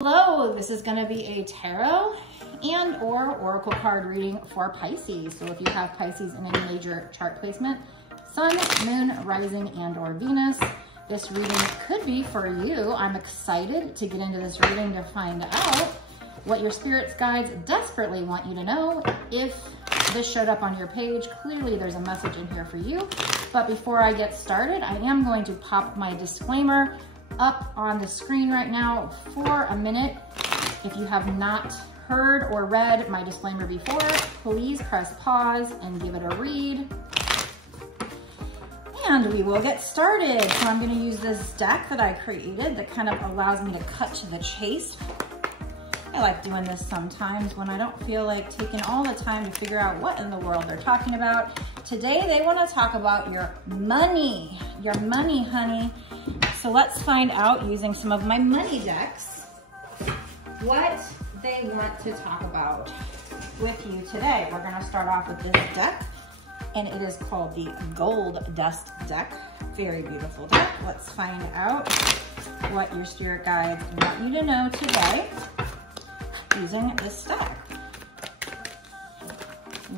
Hello, this is going to be a tarot and or oracle card reading for Pisces. So if you have Pisces in any major chart placement, Sun, Moon, Rising, and or Venus, this reading could be for you. I'm excited to get into this reading to find out what your spirit's guides desperately want you to know. If this showed up on your page, clearly there's a message in here for you. But before I get started, I am going to pop my disclaimer up on the screen right now for a minute. If you have not heard or read my disclaimer before, please press pause and give it a read. And we will get started. So I'm going to use this deck that I created that kind of allows me to cut to the chase. I like doing this sometimes when I don't feel like taking all the time to figure out what in the world they're talking about. Today they want to talk about your money, honey. So let's find out, using some of my money decks, what they want to talk about with you today. We're going to start off with this deck, and it is called the Gold Dust deck. Very beautiful deck. Let's find out what your spirit guides want you to know today using this deck.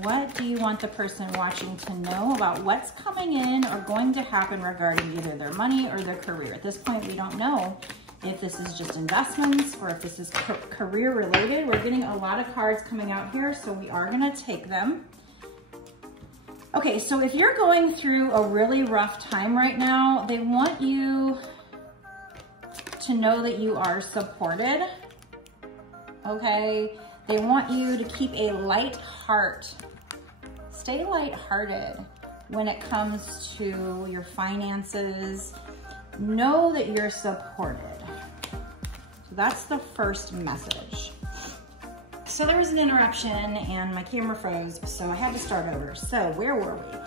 What do you want the person watching to know about what's coming in or going to happen regarding either their money or their career? At this point, we don't know if this is just investments or if this is career related. We're getting a lot of cards coming out here, so we are going to take them. Okay, so if you're going through a really rough time right now, they want you to know that you are supported. Okay, they want you to keep a light heart. Stay lighthearted when it comes to your finances. Know that you're supported. So that's the first message. So there was an interruption and my camera froze, so I had to start over. So where were we?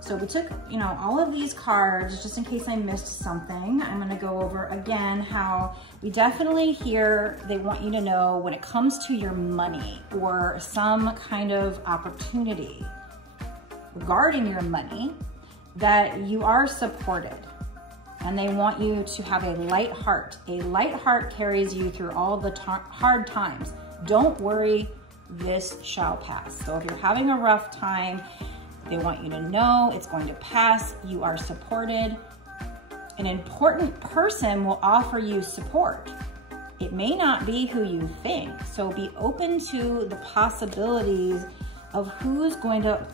So we took, all of these cards, just in case I missed something. I'm gonna go over again how we definitely hear they want you to know when it comes to your money or some kind of opportunity regarding your money, that you are supported. And they want you to have a light heart. A light heart carries you through all the hard times. Don't worry, this shall pass. So if you're having a rough time, they want you to know it's going to pass. You are supported. An important person will offer you support. It may not be who you think, so be open to the possibilities of who's going to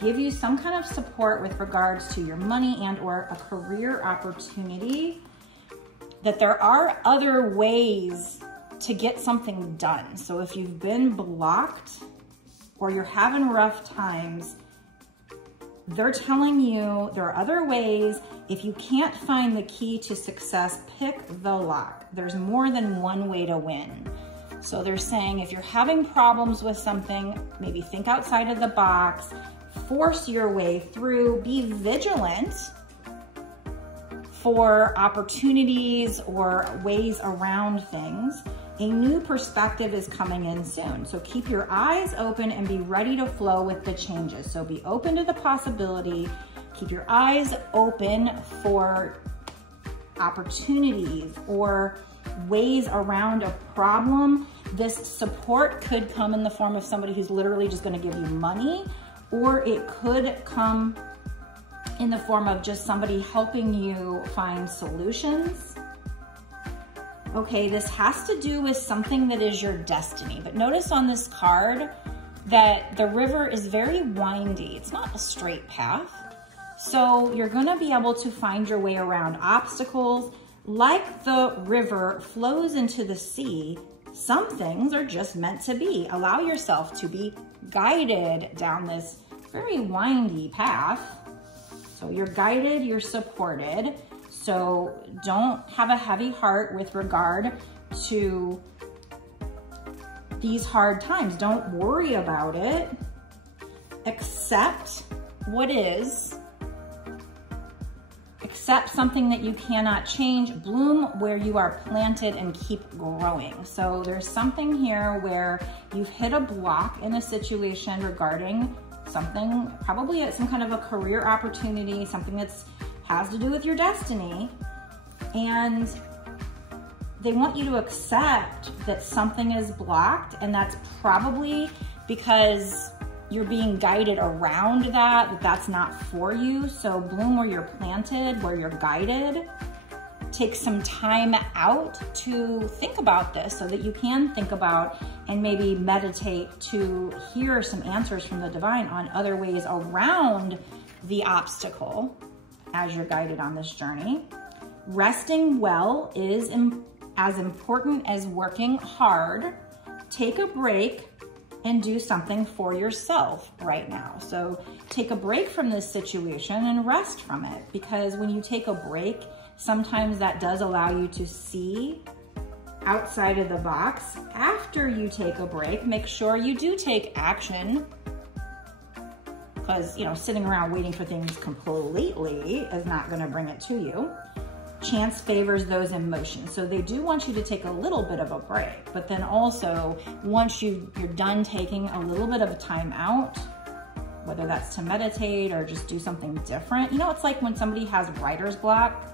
give you some kind of support with regards to your money and or a career opportunity, that there are other ways to get something done. So if you've been blocked or you're having rough times, they're telling you there are other ways. If you can't find the key to success, pick the lock. There's more than one way to win. So they're saying if you're having problems with something, maybe think outside of the box, force your way through, be vigilant for opportunities or ways around things. A new perspective is coming in soon. So keep your eyes open and be ready to flow with the changes. So be open to the possibility, keep your eyes open for opportunities or ways around a problem. This support could come in the form of somebody who's literally just gonna give you money, or it could come in the form of just somebody helping you find solutions. Okay, this has to do with something that is your destiny. But notice on this card that the river is very windy. It's not a straight path. So you're gonna be able to find your way around obstacles. Like the river flows into the sea, some things are just meant to be. Allow yourself to be guided down this very windy path. So you're guided, you're supported. So don't have a heavy heart with regard to these hard times. Don't worry about it. Accept what is. Accept something that you cannot change. Bloom where you are planted and keep growing. So there's something here where you've hit a block in a situation regarding something, probably some kind of a career opportunity, something that's has to do with your destiny. And they want you to accept that something is blocked, and that's probably because you're being guided around that that's not for you. So bloom where you're planted, where you're guided. Take some time out to think about this so that you can think about and maybe meditate to hear some answers from the divine on other ways around the obstacle as you're guided on this journey. Resting well is as important as working hard. Take a break and do something for yourself right now. So take a break from this situation and rest from it, because when you take a break, sometimes that does allow you to see outside of the box. After you take a break, make sure you do take action, because, you know, sitting around waiting for things completely is not going to bring it to you. Chance favors those in motion. So they do want you to take a little bit of a break, but then also once you're done taking a little bit of time out, whether that's to meditate or just do something different. You know, it's like when somebody has writer's block.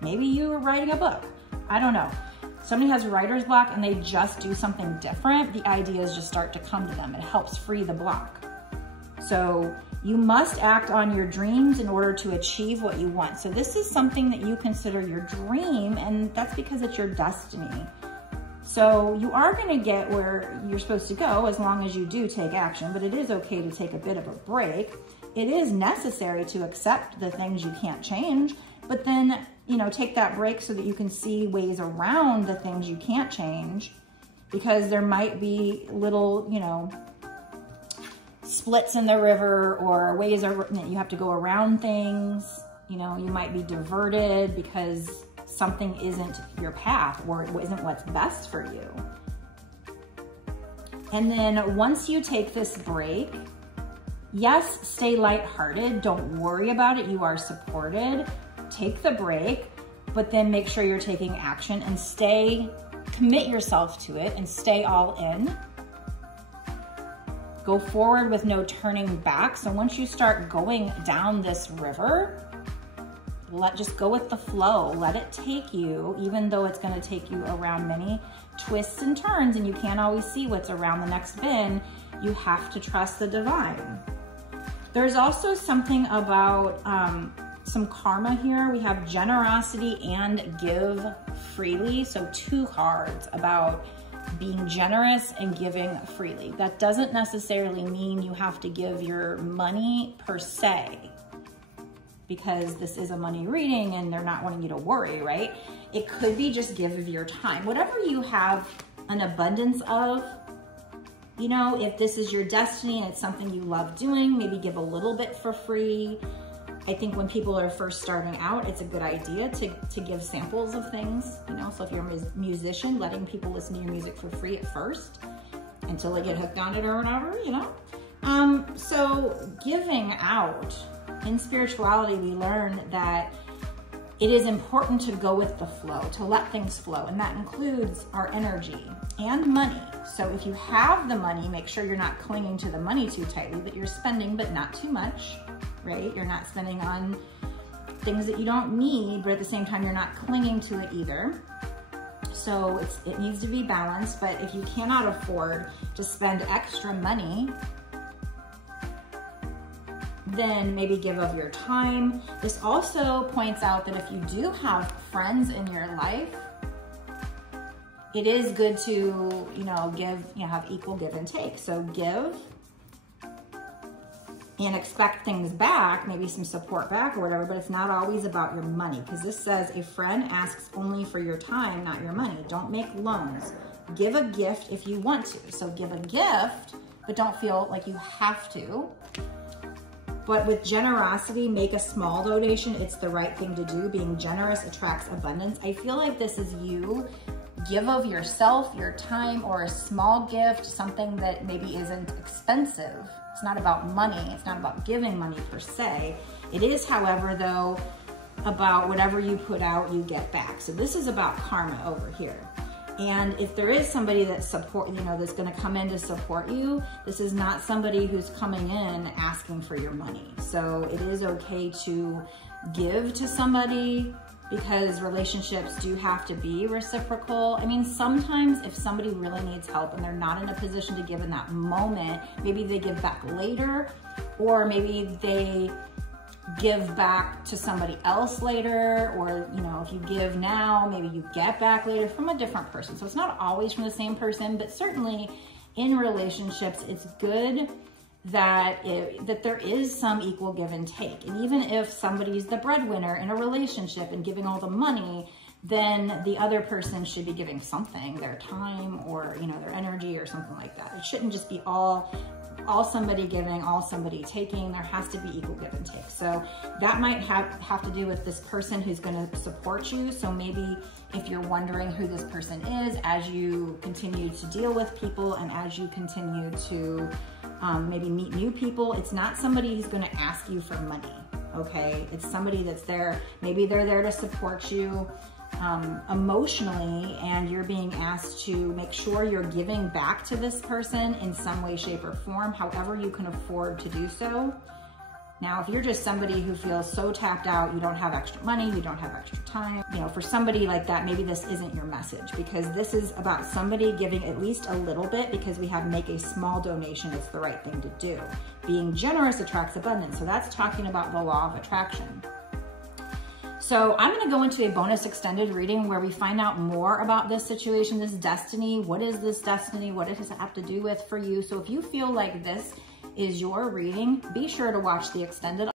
Maybe you were writing a book. I don't know. Somebody has writer's block and they just do something different. The ideas just start to come to them. It helps free the block. So you must act on your dreams in order to achieve what you want. So this is something that you consider your dream, and that's because it's your destiny. So you are going to get where you're supposed to go as long as you do take action, but it is okay to take a bit of a break. It is necessary to accept the things you can't change, but then, you know, take that break so that you can see ways around the things you can't change, because there might be little, you know, splits in the river or ways that you have to go around things. You know, you might be diverted because something isn't your path or it isn't what's best for you. And then once you take this break, yes, stay lighthearted. Don't worry about it. You are supported. Take the break, but then make sure you're taking action and commit yourself to it and stay all in. Go forward with no turning back. So once you start going down this river, just go with the flow. Let it take you, even though it's going to take you around many twists and turns and you can't always see what's around the next bend. You have to trust the divine. There's also something about some karma here. We have generosity and give freely. So 2 cards about being generous and giving freely. That doesn't necessarily mean you have to give your money per se, because this is a money reading and they're not wanting you to worry, right? It could be just give of your time. Whatever you have an abundance of, you know, if this is your destiny and it's something you love doing, maybe give a little bit for free. I think when people are first starting out, it's a good idea to give samples of things, you know, so if you're a musician, letting people listen to your music for free at first until they get hooked on it or whatever, you know. So giving out, in spirituality, we learn that it is important to go with the flow, to let things flow, and that includes our energy and money. So if you have the money, make sure you're not clinging to the money too tightly, that you're spending, but not too much. Right? You're not spending on things that you don't need, but at the same time, you're not clinging to it either. So it needs to be balanced, but if you cannot afford to spend extra money, then maybe give of your time. This also points out that if you do have friends in your life, it is good to, you know, give, you know, have equal give and take. So give and expect things back, maybe some support back or whatever, but it's not always about your money, because this says a friend asks only for your time, not your money. Don't make loans. Give a gift if you want to. So give a gift, but don't feel like you have to. But with generosity, make a small donation. It's the right thing to do. Being generous attracts abundance. I feel like this is you. Give of yourself, your time, or a small gift, something that maybe isn't expensive. It's not about money. It's not about giving money per se. It is, however, though, about whatever you put out, you get back. So this is about karma over here. And if there is somebody that that's going to come in to support you, this is not somebody who's coming in asking for your money. So it is okay to give to somebody, because relationships do have to be reciprocal. I mean, sometimes if somebody really needs help and they're not in a position to give in that moment, maybe they give back later, or maybe they give back to somebody else later, or, you know, if you give now, maybe you get back later from a different person. So it's not always from the same person, but certainly in relationships, it's good that that there is some equal give and take. And even if somebody's the breadwinner in a relationship and giving all the money, then the other person should be giving something, their time or, you know, their energy or something like that. It shouldn't just be all somebody giving, all somebody taking. There has to be equal give and take. So that might have to do with this person who's going to support you. So maybe if you're wondering who this person is, as you continue to deal with people and as you continue to maybe meet new people, it's not somebody who's going to ask you for money, okay? It's somebody that's there. Maybe they're there to support you emotionally, and you're being asked to make sure you're giving back to this person in some way, shape, or form, however you can afford to do so. Now, if you're just somebody who feels so tapped out, you don't have extra money, you don't have extra time, you know, for somebody like that, maybe this isn't your message, because this is about somebody giving at least a little bit, because we have make a small donation. It's the right thing to do. Being generous attracts abundance. So that's talking about the law of attraction. So I'm going to go into a bonus extended reading where we find out more about this situation, this destiny. What is this destiny? What does it have to do with for you? So if you feel like this is your reading, be sure to watch the extended